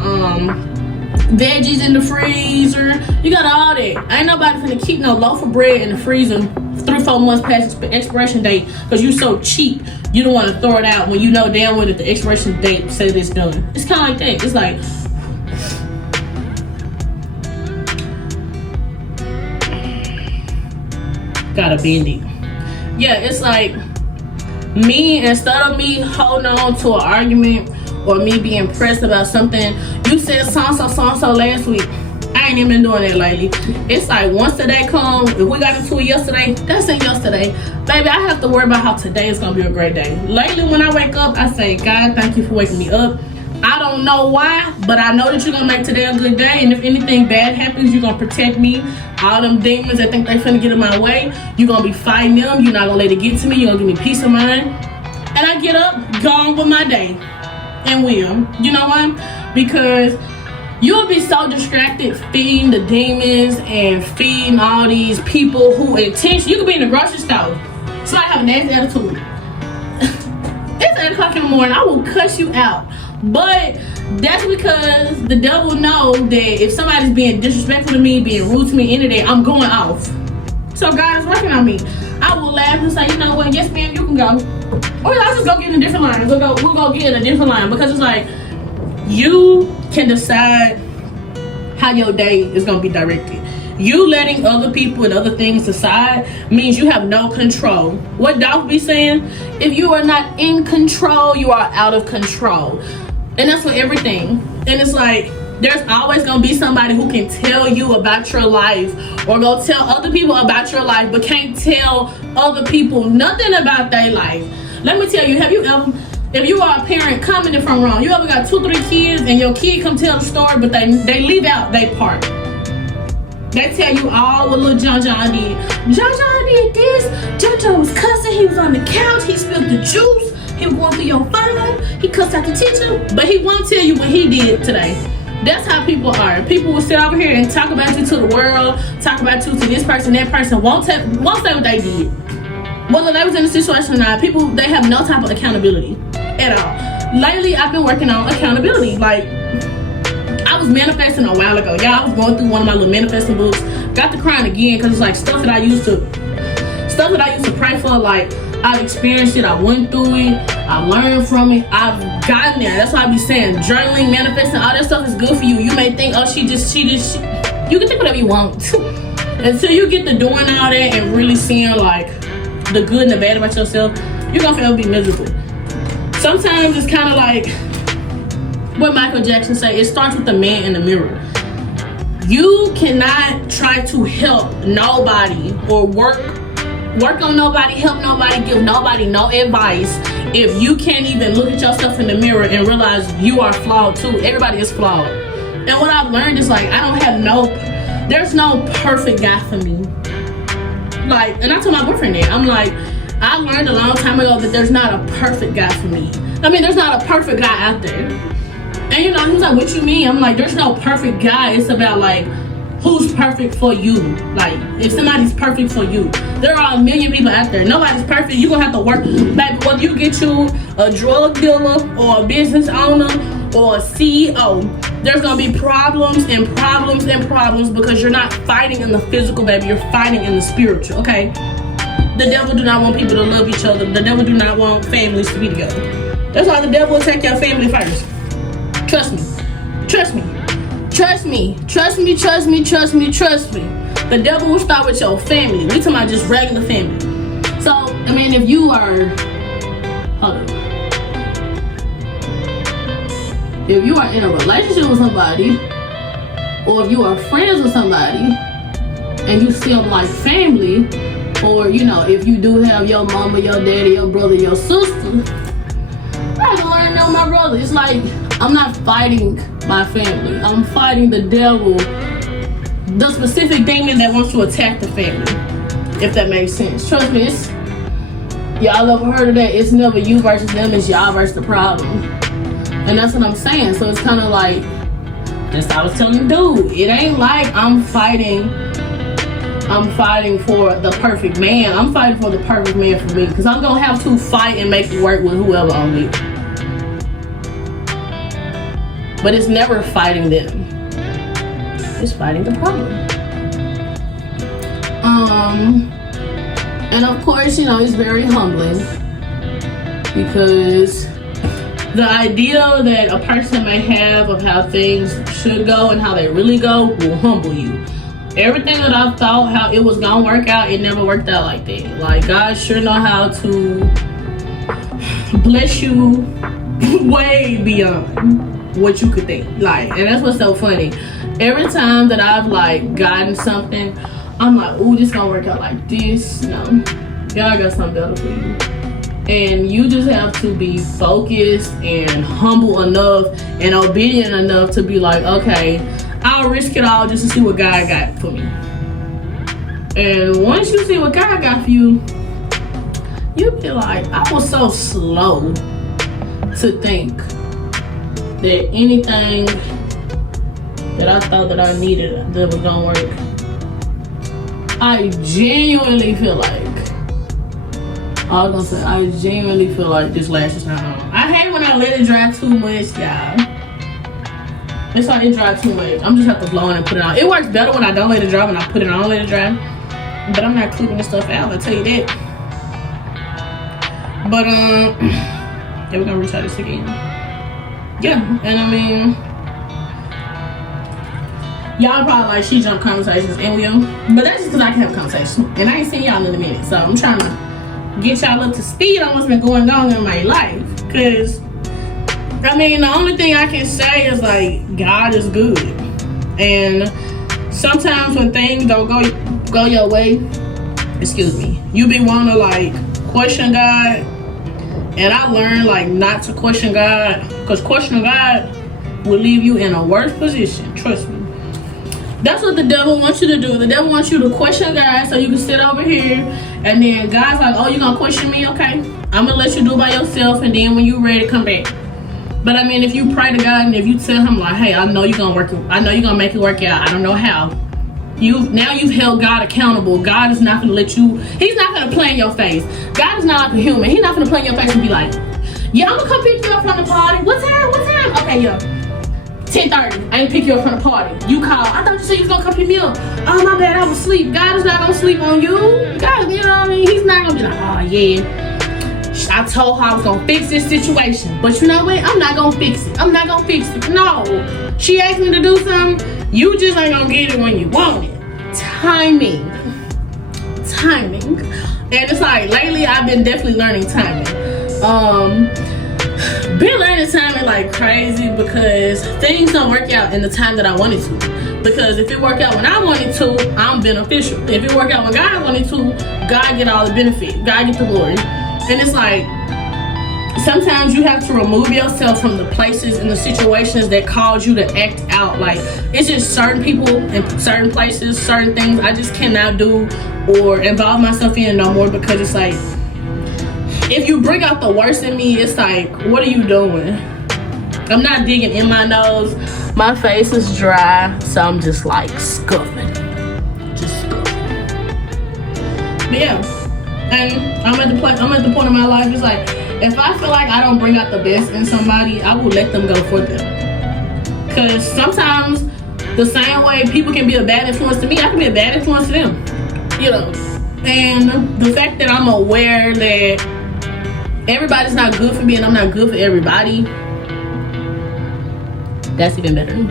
veggies in the freezer. You got all that. Ain't nobody finna keep no loaf of bread in the freezer 3-4 months past its expiration date because you so cheap you don't want to throw it out when you know damn well that the expiration date says it's done. It's kind of like that. It's like, gotta bend it. Yeah, it's like me, instead of me holding on to an argument or me being pressed about something, you said so-and-so last week. I ain't even been doing that lately. It's like, once the day comes, if we got into it yesterday, that's it yesterday. Baby, I have to worry about how today is gonna be a great day. Lately, when I wake up, I say, God, thank you for waking me up. I don't know why, but I know that you're gonna make today a good day, and if anything bad happens, you're gonna protect me. All them demons that think they finna get in my way, you're gonna be fighting them. You're not gonna let it get to me. You're gonna give me peace of mind. And I get up, go on with my day, and will. You know why? Because you'll be so distracted feeding the demons and feeding all these people who intention. You could be in the grocery store. So I have a nasty attitude. It's 8 o'clock in the morning. I will cuss you out. But that's because the devil knows that if somebody's being disrespectful to me, being rude to me any day, I'm going off. So God is working on me. I will laugh and say, you know what, yes ma'am, you can go. Or I'll just go get in a different line. We'll go get in a different line. Because it's like, you can decide how your day is going to be directed. You letting other people and other things decide means you have no control. What Dolph be saying, if you are not in control, you are out of control. And that's for everything. And it's like, there's always going to be somebody who can tell you about your life or go tell other people about your life, but can't tell other people nothing about their life. Let me tell you, have you ever, if you are a parent commenting from wrong, you ever got 2-3 kids and your kid come tell the story, but they leave out their part. They tell you all what little John did. John did this. John was cussing. He was on the couch. He spilled the juice. He was going through your phone. He cussed out the teacher. But he won't tell you what he did today. That's how people are. People will sit over here and talk about you to the world, talk about you to this person, that person. Won't say what they did. Whether they was in a situation or not, people, they have no type of accountability at all. Lately, I've been working on accountability. Like, I was manifesting a while ago. Yeah, I was going through one of my little manifesting books. Got to crying again because it's like stuff that I used to pray for. Like, I've experienced it. I went through it. I learned from it. I've gotten there. That's why I be saying journaling, manifesting, all that stuff is good for you. You may think, oh, she just. You can think whatever you want. Until you get to doing all that and really seeing like the good and the bad about yourself, you're gonna forever be miserable. Sometimes it's kind of like what Michael Jackson say, it starts with the man in the mirror. You cannot try to help nobody or work on nobody, help nobody, give nobody no advice if you can't even look at yourself in the mirror and realize you are flawed too. Everybody is flawed. And what I've learned is like, I don't have no there's no perfect guy for me. Like, and I told my boyfriend that. I'm like, I learned a long time ago that there's not a perfect guy for me. I mean, there's not a perfect guy out there. And you know, he was like, what you mean? I'm like, there's no perfect guy. It's about like, who's perfect for you. Like, if somebody's perfect for you. There are a million people out there. Nobody's perfect. You're gonna have to work. Baby, whether you get you a drug dealer or a business owner or a CEO, there's gonna be problems and problems and problems because you're not fighting in the physical, baby. You're fighting in the spiritual, okay? The devil do not want people to love each other. The devil do not want families to be together. That's why the devil will take your family first. Trust me. Trust me. Trust me. Trust me. Trust me. Trust me. Trust me. The devil will start with your family. We talking about just regular family. So, I mean, if you are, hold on. If you are in a relationship with somebody, or if you are friends with somebody, and you see them like family, or you know, if you do have your mama, your daddy, your brother, your sister, I had to learn to know my brother. It's like, I'm not fighting my family. I'm fighting the devil, the specific demon that wants to attack the family, if that makes sense. Trust me, it's, y'all ever heard of that? It's never you versus them, it's y'all versus the problem. And that's what I'm saying. So it's kind of like, that's what I was telling the dude. It ain't like I'm fighting for the perfect man. I'm fighting for the perfect man for me. Because I'm going to have to fight and make it work with whoever I'm with. But it's never fighting them. It's fighting the problem. And of course, you know, it's very humbling. Because the idea that a person may have of how things should go and how they really go will humble you. Everything that I thought how it was gonna work out, it never worked out like that. Like, God sure know how to bless you way beyond what you could think. Like, and that's what's so funny. Every time that I've like gotten something, I'm like, ooh, this gonna work out like this. No, God got something better for you. And you just have to be focused and humble enough and obedient enough to be like, okay, I'll risk it all just to see what God got for me. And once you see what God got for you, you be like, I was so slow to think that anything that I thought that I needed that was gonna work. I genuinely feel like, I was gonna say, I genuinely feel like this lash is not on. I hate when I let it dry too much, y'all. It's like it dry too much. I'm just have to blow it and put it on. It works better when I don't let it dry, when I put it on, let it dry. But I'm not clipping the stuff out, I'll tell you that. But yeah, we're gonna retry this again. Yeah, and I mean, y'all probably like she jumped conversations and will, but that's just because I can have a conversation. And I ain't seen y'all in a minute, so I'm trying to get y'all up to speed on what's been going on in my life. Cause I mean, the only thing I can say is like, God is good. And sometimes when things don't go your way, excuse me, you be wanna like question God. And I learned like not to question God, because questioning God will leave you in a worse position. Trust me. That's what the devil wants you to do. The devil wants you to question God so you can sit over here, and then God's like, oh, you gonna question me? Okay, I'm gonna let you do it by yourself, and then when you ready, come back. But I mean, if you pray to God and if you tell him like, hey, I know you're gonna work it, I know you're gonna make it work out, I don't know how. You've held God accountable. God is not gonna let you, he's not gonna play in your face. God is not like a human. He's not gonna play in your face and be like, yeah, I'm gonna come pick you up from the party. What time? Okay, yeah, 10:30. I ain't pick you up from the party. You call. I thought you said you was gonna come pick me up. Oh, my bad, I was asleep. God is not gonna sleep on you. God, you know what I mean? He's not gonna be like, oh yeah, I told her I was gonna fix this situation. But you know what? I'm not gonna fix it. I'm not gonna fix it. No. She asked me to do something. You just ain't gonna get it when you want it. Timing. And it's like, lately I've been definitely learning timing. Been learning timing like crazy, because things don't work out in the time that I wanted to. Because if it worked out when I wanted to, I'm beneficial. If it worked out when God wanted to, God get all the benefit. God get the glory. And it's like, sometimes you have to remove yourself from the places and the situations that cause you to act out. Like, it's just certain people and certain places, certain things I just cannot do or involve myself in no more, because it's like, if you bring out the worst in me, it's like, what are you doing? I'm not digging in my nose. My face is dry, so I'm just like scuffing. Just scuffing. But yeah, and I'm at the point in my life, it's like, if I feel like I don't bring out the best in somebody, I will let them go for them. Because sometimes the same way people can be a bad influence to me, I can be a bad influence to them. You know, and the fact that I'm aware that everybody's not good for me and I'm not good for everybody, that's even better.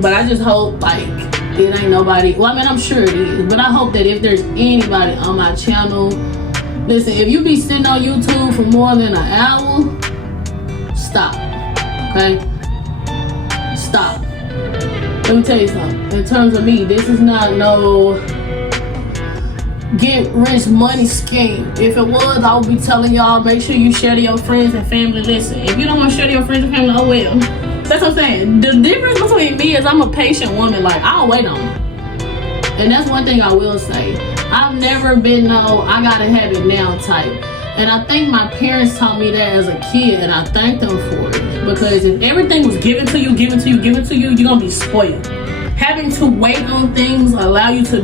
But I just hope, like, it ain't nobody, well, I mean, I'm sure it is, but I hope that if there's anybody on my channel, listen, if you be sitting on YouTube for more than an hour, stop, okay? Stop. Let me tell you something. In terms of me, this is not no get rich money scheme. If it was, I would be telling y'all, make sure you share to your friends and family. Listen, if you don't want to share to your friends and family, oh well. That's what I'm saying. The difference between me is I'm a patient woman. Like, I'll wait on it. And that's one thing I will say. I've never been no, I gotta have it now type. And I think my parents taught me that as a kid, and I thank them for it. Because if everything was given to you, you're gonna be spoiled. Having to wait on things allow you to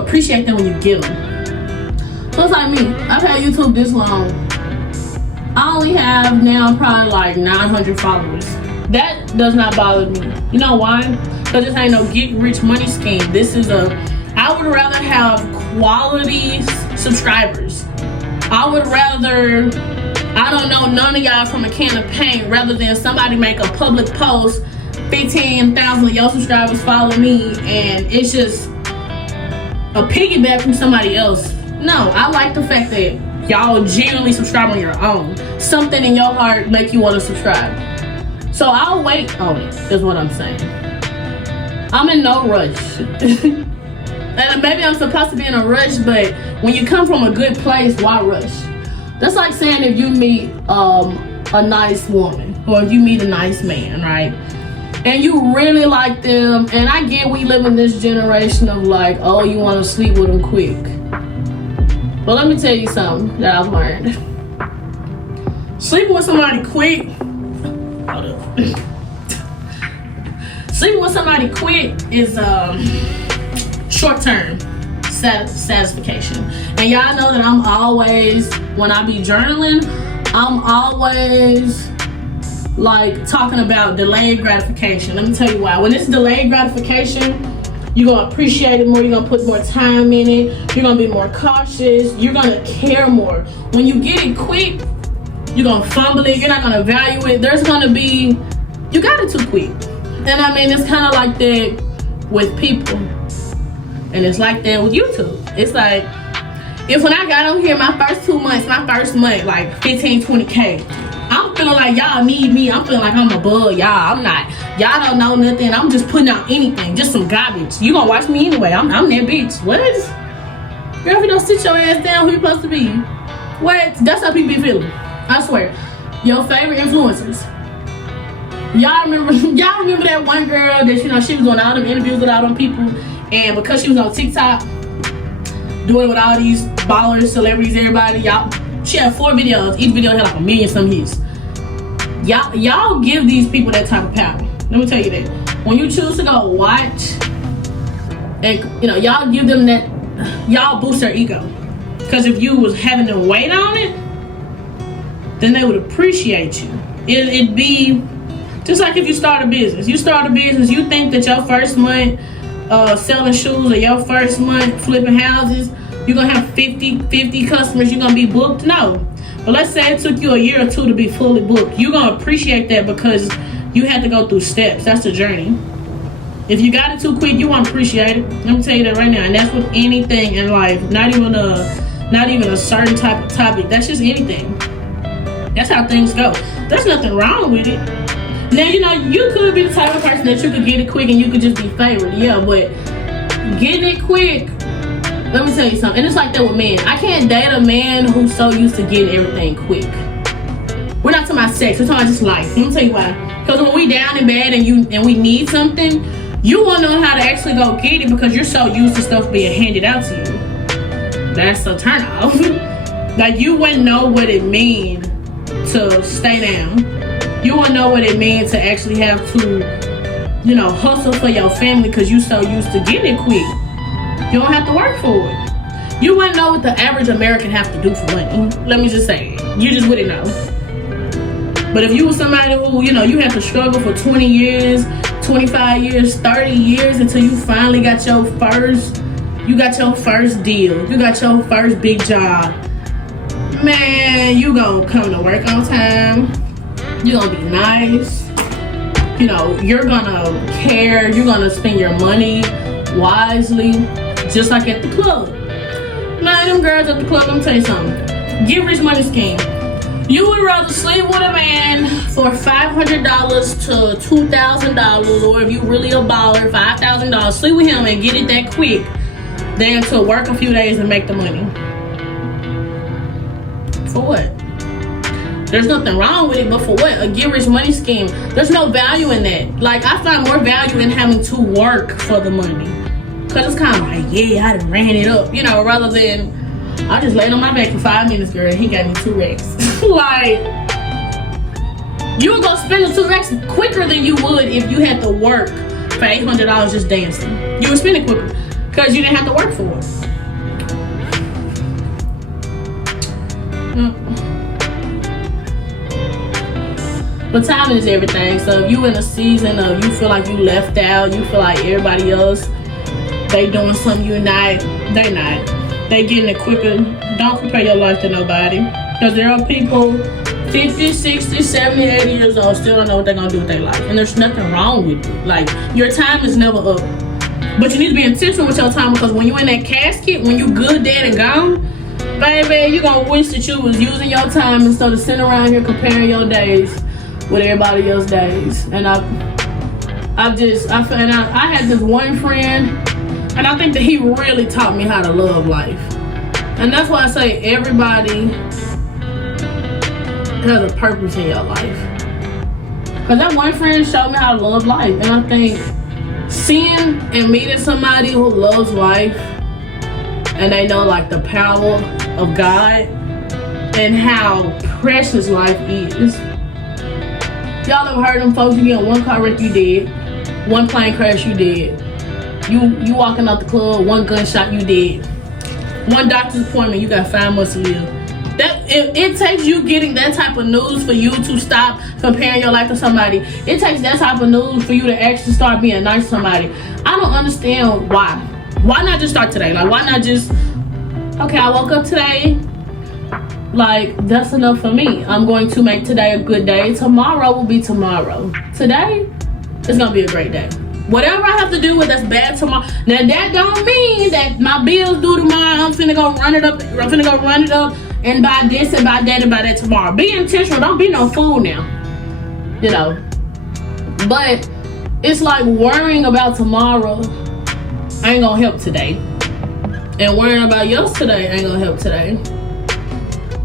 appreciate them when you get them. So it's like me. I've had YouTube this long. I only have now probably like 900 followers. That does not bother me. You know why? Because this ain't no get rich money scheme. This is I would rather have quality subscribers. I would rather, I don't know, none of y'all from a can of paint, rather than somebody make a public post, 15,000 of your subscribers follow me, and it's just a piggyback from somebody else. No, I like the fact that y'all genuinely subscribe on your own. Something in your heart make you want to subscribe. So I'll wait on it, is what I'm saying. I'm in no rush. And maybe I'm supposed to be in a rush, but when you come from a good place, why rush? That's like saying if you meet a nice woman, or if you meet a nice man, right? And you really like them, and I get we live in this generation of like, oh, you want to sleep with them quick. But let me tell you something that I've learned. Sleeping with somebody quick, hold up. Sleeping with somebody quick is short-term satisfaction. And y'all know that I'm always, when I be journaling, I'm always like talking about delayed gratification. Let me tell you why. When it's delayed gratification, you're gonna appreciate it more, you're gonna put more time in it, you're gonna be more cautious, you're gonna care more. When you get it quick, you're gonna fumble it, you're not gonna value it. There's gonna be, you got it too quick. And I mean, it's kind of like that with people. And it's like that with YouTube. It's like, if when I got on here, my first month, like 15, 20K, I'm feeling like y'all need me. I'm feeling like I'm above y'all. I'm not. Y'all don't know nothing. I'm just putting out anything, just some garbage. You gonna watch me anyway. I'm that bitch. What? Girl, if you don't sit your ass down, who you supposed to be? What? That's how people be feeling. I swear. Your favorite influencers. Y'all remember that one girl that, you know, she was doing all them interviews with all them people, and because she was on TikTok doing it with all these ballers, celebrities, everybody, she had 4 videos. Each video had like 1 million some hits. Y'all give these people that type of power. Let me tell you that. When you choose to go watch, and you know, y'all give them that, y'all boost their ego. Because if you was having to wait on it, then they would appreciate you. It'd be just like if you start a business. You start a business, you think that your first month selling shoes, or your first month flipping houses, you're gonna have 50 customers, you're gonna be booked. No. But let's say it took you a year or 2 to be fully booked. You're gonna appreciate that because you had to go through steps. That's the journey. If you got it too quick, you won't appreciate it. Let me tell you that right now. And that's with anything in life. Not even a certain type of topic. That's just anything. That's how things go. There's nothing wrong with it. Now, you know, you could be the type of person that you could get it quick and you could just be favored. Yeah, but getting it quick let me tell you something. And it's like that with men. I can't date a man who's so used to getting everything quick. We're not talking about sex. We're talking about just life. Let me tell you why. Because when we down in bed and we need something, you won't know how to actually go get it because you're so used to stuff being handed out to you. That's a turn off. Like, you wouldn't know what it means to stay down. You wouldn't know what it means to actually have to, you know, hustle for your family because you're so used to getting it quick. You don't have to work for it. You wouldn't know what the average American have to do for money. Let me just say it. You just wouldn't know. But if you were somebody who, you know, you have to struggle for 20 years, 25 years, 30 years until you finally got your first deal. You got your first big job. Man, you gonna come to work on time. You gonna be nice. You know, you're gonna care. You're gonna spend your money wisely, just like at the club. Man, them girls at the club, let me tell you something. Get rich money scheme. You would rather sleep with a man for $500 to $2,000, or if you really a baller, $5,000, sleep with him and get it that quick, than to work a few days and make the money. For what? There's nothing wrong with it, but for what? A get rich money scheme. There's no value in that. Like, I find more value in having to work for the money. Cause it's kind of like, yeah, I done ran it up, you know, rather than I just laid on my back for 5 minutes, girl, and he got me 2 racks. Like, you would go spend the 2 racks quicker than you would if you had to work for $800 just dancing. You would spend it quicker because you didn't have to work for it. But timing is everything. So if you in a season of you feel like you left out, you feel like everybody else, they doing something you're not, they not. They getting it quicker. Don't compare your life to nobody. Because there are people 50, 60, 70, 80 years old still don't know what they're going to do with their life. And there's nothing wrong with it. Like, your time is never up. But you need to be intentional with your time, because when you're in that casket, when you good, dead, and gone, baby, you're going to wish that you was using your time instead of sitting around here comparing your days with everybody else's days. And I had this one friend, and I think that he really taught me how to love life. And that's why I say everybody has a purpose in your life. Because that one friend showed me how to love life. And I think seeing and meeting somebody who loves life and they know like the power of God and how precious life is. Y'all ever heard them folks, you get in one car wreck, you dead. One plane crash, you dead. You walking out the club, one gunshot, you dead. One doctor's appointment, you got 5 months to live. It takes you getting that type of news for you to stop comparing your life to somebody. It takes that type of news for you to actually start being nice to somebody. I don't understand why. Why not just start today? Like, why not just, okay, I woke up today. Like, that's enough for me. I'm going to make today a good day. Tomorrow will be tomorrow. Today is going to be a great day. Whatever I have to do with that's bad tomorrow. Now, that don't mean that my bills due tomorrow. I'm finna go run it up. And buy this and buy that and buy that tomorrow. Be intentional. Don't be no fool now. You know. But it's like worrying about tomorrow ain't gonna help today. And worrying about yesterday ain't gonna help today.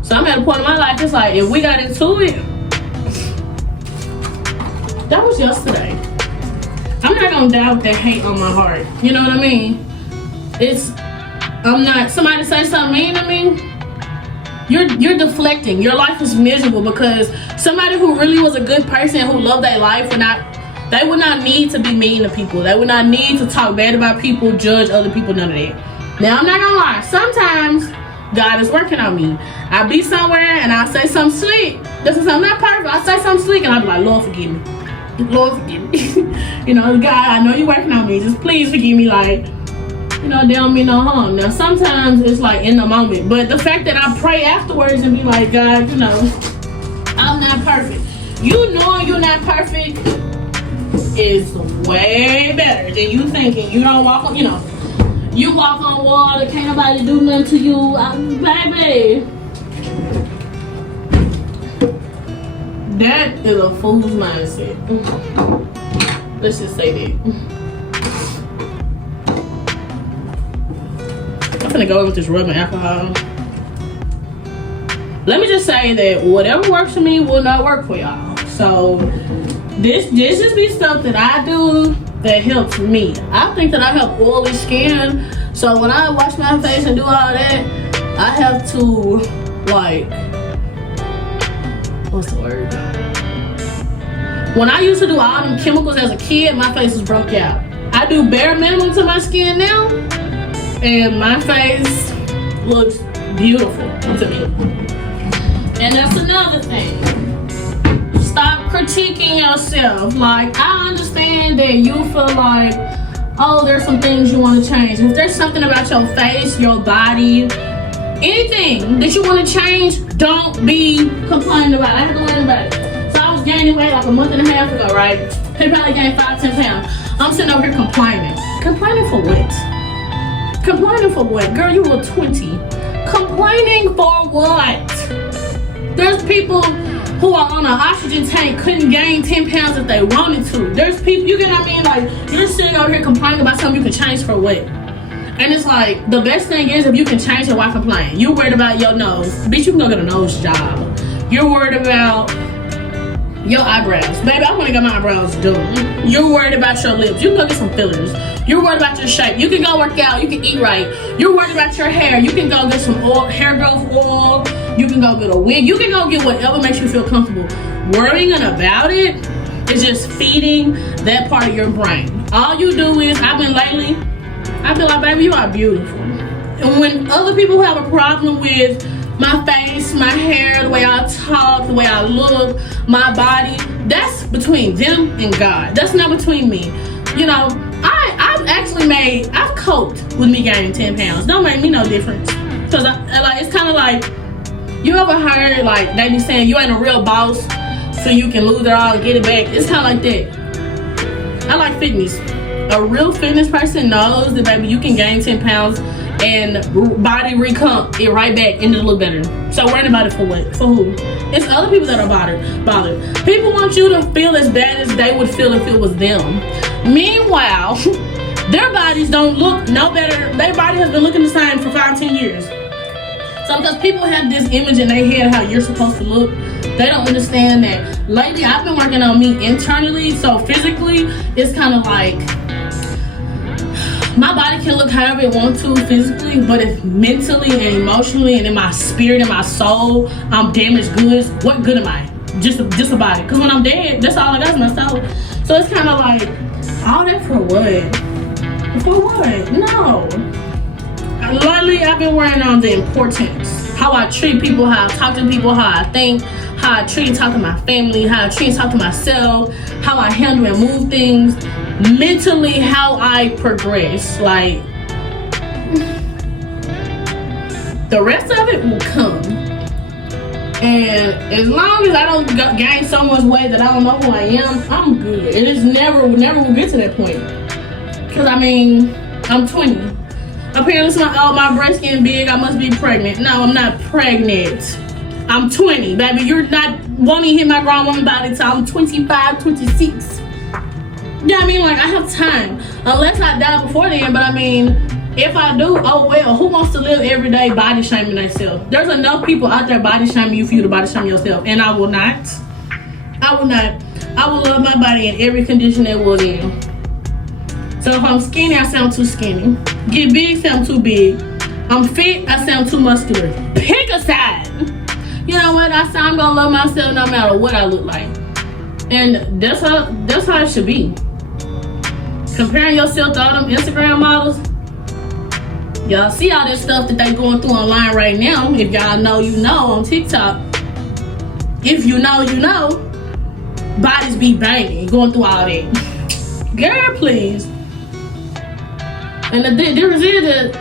So I'm at a point in my life, it's like, if we got into it, that was yesterday. I'm not gonna doubt that hate on my heart. You know what I mean? Somebody say something mean to me, you're deflecting. Your life is miserable because somebody who really was a good person who loved their life they would not need to be mean to people. They would not need to talk bad about people, judge other people, none of that. Now, I'm not gonna lie. Sometimes God is working on me. I be somewhere and I say something slick. This is something not perfect. I say something slick and I be like, Lord, forgive me. Lord, forgive me. You know, God, I know you're working on me. Just please forgive me. Like, you know, they don't mean no harm. Now, sometimes it's like in the moment. But the fact that I pray afterwards and be like, God, you know, I'm not perfect. You knowing you're not perfect is way better than you thinking you don't walk on, you know, you walk on water, can't nobody do nothing to you. Baby. That is a fool's mindset. Let's just say that. I'm finna go with this rubbing alcohol. Let me just say that whatever works for me will not work for y'all. So this just be stuff that I do that helps me. I think that I have oily skin, so when I wash my face and do all that, I have to, like, what's the word? When I used to do all them chemicals as a kid, my face was broke out. I do bare minimum to my skin now, and my face looks beautiful to me. And that's another thing. Stop critiquing yourself. Like, I understand that you feel like, oh, there's some things you want to change. If there's something about your face, your body, anything that you want to change, don't be complaining about it. I have to learn about it. So I was gaining weight like a month and a half ago, right? I probably gained 5-10 pounds. I'm sitting over here complaining. Complaining for what? Complaining for what? Girl, you were 20. Complaining for what? There's people who are on an oxygen tank couldn't gain 10 pounds if they wanted to. There's people, you get what I mean? Like, you're sitting over here complaining about something you can change for what? And it's like, the best thing is if you can change it, why complain? You're worried about your nose. Bitch, you can go get a nose job. You're worried about your eyebrows. Baby, I want to get my eyebrows done. You're worried about your lips. You can go get some fillers. You're worried about your shape. You can go work out. You can eat right. You're worried about your hair. You can go get some oil, hair growth oil. You can go get a wig. You can go get whatever makes you feel comfortable. Worrying about it is just feeding that part of your brain. All you do is, I feel like, baby, you are beautiful. And when other people have a problem with my face, my hair, the way I talk, the way I look, my body, that's between them and God. That's not between me. You know, I've coped with me gaining 10 pounds. Don't make me no difference. Cause it's kind of like, you ever heard, like, they be saying you ain't a real boss, so you can lose it all and get it back. It's kind of like that. I like fitness. A real fitness person knows that, baby, you can gain 10 pounds and body recomp it right back and it look better. So worrying about it for what? For who? It's other people that are bothered. People want you to feel as bad as they would feel if it was them. Meanwhile, their bodies don't look no better. Their body has been looking the same for 5-10 years. So because people have this image in their head how you're supposed to look, they don't understand that. Lately, I've been working on me internally, so physically, it's kind of like, my body can look however it wants to physically, but if mentally and emotionally and in my spirit and my soul, I'm damaged goods, what good am I? Just a body. Because when I'm dead, that's all I got is my soul. So it's kind of like, all that for what? For what? No. Lately, I've been worrying on the importance. How I treat people, how I talk to people, how I think, how I treat and talk to my family, how I treat and talk to myself, how I handle and move things. Mentally, how I progress. Like, the rest of it will come. And as long as I don't gain so much weight that I don't know who I am, I'm good. And it's never will get to that point. Because, I mean, I'm 20. Apparently, my breast getting big, I must be pregnant. No, I'm not pregnant. I'm 20, baby. You're not wanting to hit my grown woman body until I'm 25, 26. Yeah, I mean, like, I have time. Unless I die before then, but I mean, if I do, oh well, who wants to live every day body shaming themselves? There's enough people out there body shaming you for you to body shame yourself, and I will not. I will not. I will love my body in every condition it was in. So if I'm skinny, I sound too skinny. Get big, sound too big. I'm fit, I sound too muscular. Pick a side. You know what? I'm gonna love myself no matter what I look like. And that's how it should be. Comparing yourself to all them Instagram models, y'all see all that stuff that they going through online right now. If y'all know, you know, on TikTok. If you know, you know. Bodies be banging, going through all that. Girl, please. And the difference is that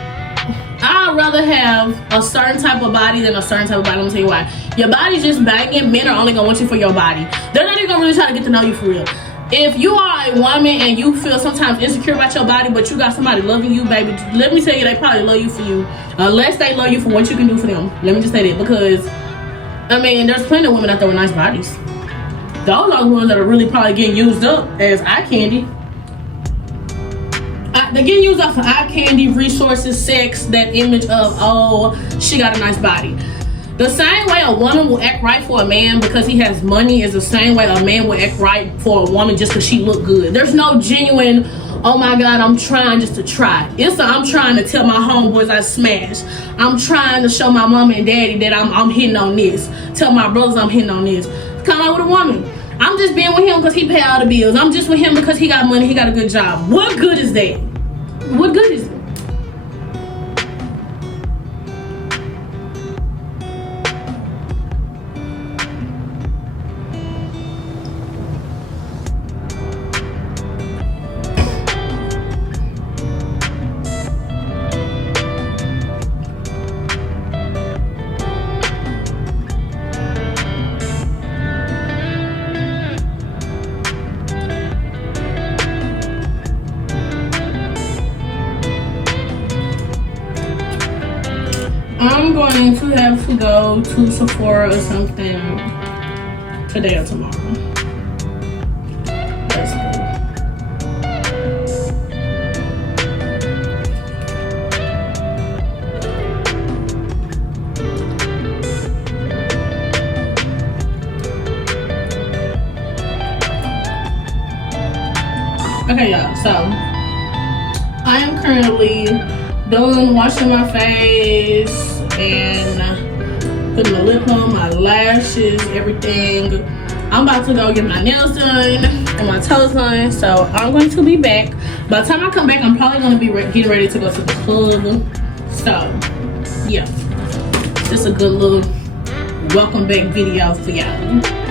I'd rather have a certain type of body than a certain type of body. Let me tell you why. Your body's just banging. Men are only gonna want you for your body. They're not even gonna really try to get to know you for real. If you are a woman and you feel sometimes insecure about your body, but you got somebody loving you, baby, let me tell you, they probably love you for you. Unless they love you for what you can do for them. Let me just say that, because, I mean, there's plenty of women out there with nice bodies. Those are the ones that are really probably getting used up as eye candy. They're getting used up for eye candy, resources, sex, that image of, oh, she got a nice body. The same way a woman will act right for a man because he has money is the same way a man will act right for a woman just because she look good. There's no genuine, oh my God, I'm trying just to try. It's a, I'm trying to tell my homeboys I smash. I'm trying to show my mama and daddy that I'm hitting on this. Tell my brothers I'm hitting on this. Come out with a woman. I'm just being with him because he pay all the bills. I'm just with him because he got money, he got a good job. What good is that? What good is it? I'm going to have to go to Sephora or something today or tomorrow. Let's go. Okay, y'all, so I am currently done washing my face and putting my lip on, my lashes, everything. I'm about to go get my nails done and my toes done, so I'm going to be back. By the time I come back, I'm probably going to be getting ready to go to the club. So yeah, just a good little welcome back video for y'all.